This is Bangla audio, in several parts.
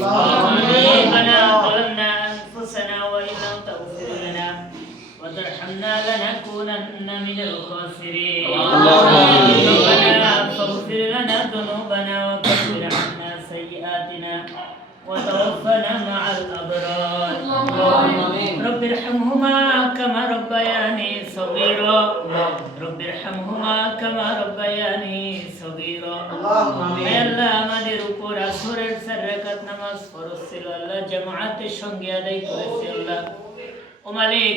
ربنا ظلمنا أنفسنا وإن لم تغفر لنا وترحمنا لنكونن من الخاسرين ربنا فاغفر لنا ذنوبنا وكفر عنا سيئاتنا وتوفنا مع الأبرار رب ارحمهما كما ربياني صغيرا رب ارحمهما كما ربياني صغيرا আল্লাহ আমাদের উপর আসরের 4 রাকাত নামাজ ফরজ ছিল আল্লাহ জামাতের সঙ্গে আদায় করেছি আল্লাহ ও মালিক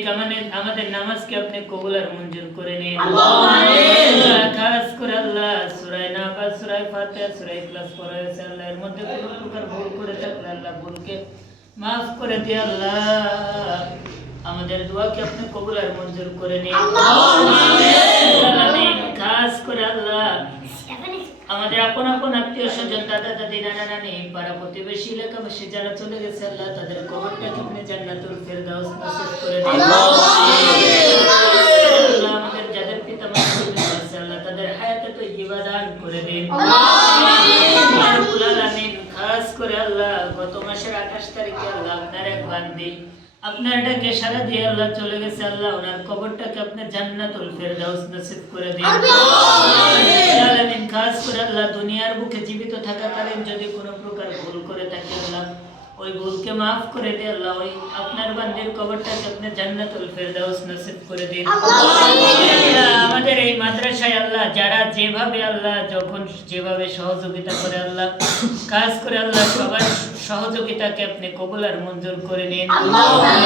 আমাদের নামাজকে আপনি কবুল আর মঞ্জুর করে নিন আল্লাহ খাস করে আল্লাহ সূরা নাবা সূরা ফাতিহা সূরা ইখলাস পড়া হয়েছে আল্লাহ এর মধ্যে কোনো প্রকার ভুল করে থাকলে আল্লাহ ভুলকে maaf করে দিও আল্লাহ আমাদের দোয়াকে আপনি কবুল আর মঞ্জুর করে নিন আমিন খাস করে আল্লাহ আমাদের আপন আপন আত্মীয় স্বজন দাদা দাদি নানা নানি পাড়া প্রতিবেশী এলাকাবাসী যারা চলে গেছে আল্লাহ তাদের কবরটাকে আপনি জান্নাতুল ফেরদাউস নসিব করে দিন আল্লাহ আমাদের যাদের পিতা মাতা আছে আল্লাহ তাদের হায়াতে তয়্যিবা দান করে দিন রব্বুল আলামিন খাস করে আল্লাহ গত মাসের 28 তারিখে আল্লাহ আপনার এক বান্দি আপনার ডাকে সাড়া দিয়ে আল্লাহ চলে গেছে আল্লাহ ওনার কবরটাকে আপনি জান্নাতুল ফেরদাউস নসিব করে দিন আলামিন খাস করে আল্লাহ দুনিয়ার বুকে জীবিত থাকাকালীন যদি কোনো প্রকার ভুল করে থাকি আল্লাহ ওই ভুলকে maaf করে দিন আল্লাহ ওই আপনার বান্দির কবরটাকে আপনি জান্নাতুল ফেরদাউস নসিব করে দিন আল্লাহ আমাদের এই মাদ্রাসায় আল্লাহ যারা যেভাবে আল্লাহ যখন যেভাবে সহযোগিতা করে আল্লাহ কাজ করে আল্লাহ সবার সহযোগিতাকে আপনি কবুল আর মঞ্জুর করে নিন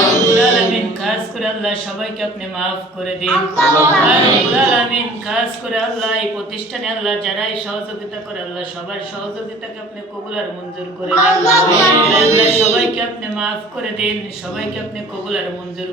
রব্বুল আলামিন খাস করে আল্লাহ সবাইকে আপনি maaf করে দিন রব্বুল আলামিন খাস করে আল্লাহ এই প্রতিষ্ঠানে আল্লাহ যারাই সহযোগিতা করে আল্লাহ সবার সহযোগিতাকে আপনি কবুল আর মঞ্জুর করে নিন আল্লাহ সবাইকে আপনি maaf করে দিন সবাইকে আপনি কবুল আর মঞ্জুর